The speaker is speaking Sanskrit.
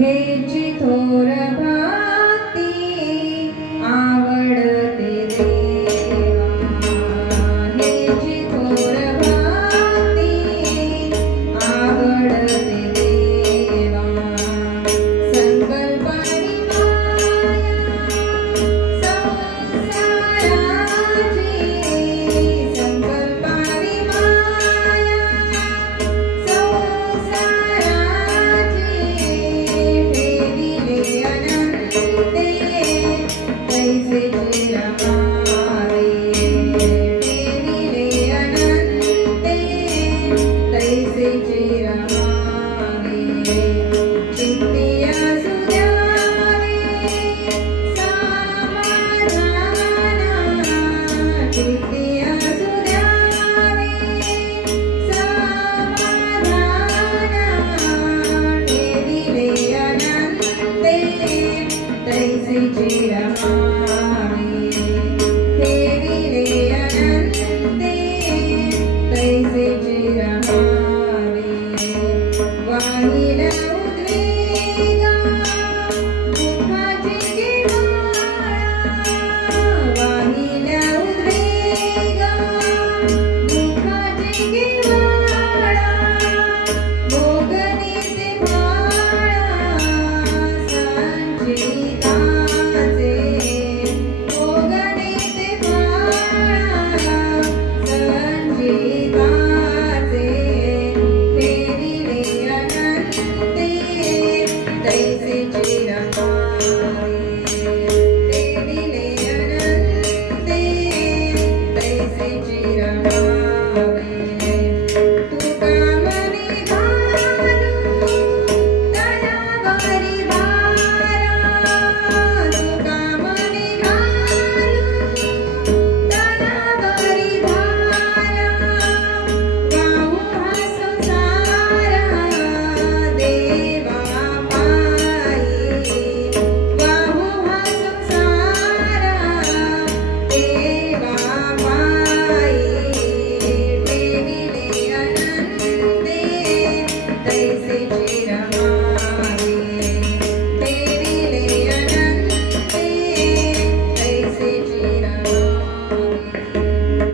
हेची थोर 嗯。